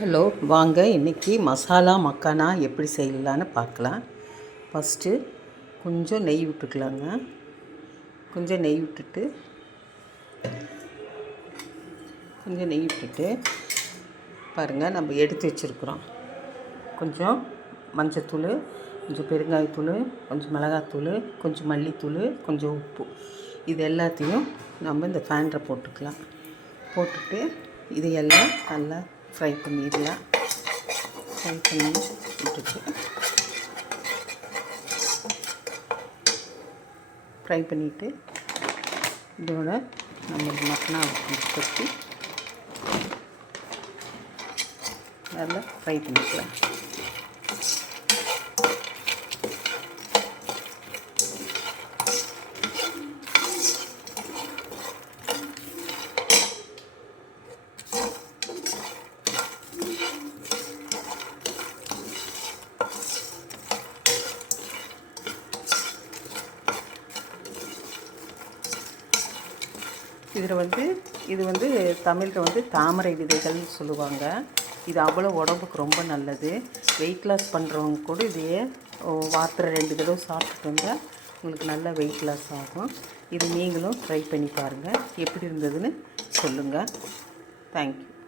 Hello, வாங்க இன்றைக்கி மசாலா மக்கானா எப்படி செய்யலான்னு பார்க்கலாம். ஃபஸ்ட்டு கொஞ்சம் நெய் விட்டுக்கலாங்க. கொஞ்சம் நெய் விட்டுட்டு பாருங்கள், நம்ம எடுத்து வச்சுருக்குறோம். கொஞ்சம் மஞ்சத்தூள், கொஞ்சம் பெருங்காயத்தூள், கொஞ்சம் மிளகாத்தூள், கொஞ்சம் மல்லித்தூள், கொஞ்சம் உப்பு, இது எல்லாத்தையும் நம்ம இந்த ஃபேனில் போட்டுக்கலாம். போட்டுட்டு இதையெல்லாம் நல்லா ஃப்ரை பண்ணிடலாம். ஃப்ரை பண்ணி விட்டுட்டு ஃப்ரை பண்ணிவிட்டு இதோட நம்ம மசாலா கொட்டி நல்லா ஃப்ரை பண்ணிக்கலாம். இது வந்து தமிழில் தாமரை விதைகள்னு சொல்லுவாங்க. இது அவ்வளோ உடம்புக்கு ரொம்ப நல்லது. வெயிட் லாஸ் பண்ணுறவங்க கூட இதையே வாரத்தில் 2 தடவை சாப்பிட்டுட்டு வந்தால் உங்களுக்கு நல்லா வெயிட் லாஸ் ஆகும். இது நீங்களும் ட்ரை பண்ணி பாருங்கள். எப்படி இருந்ததுன்னு சொல்லுங்கள். தேங்க்யூ.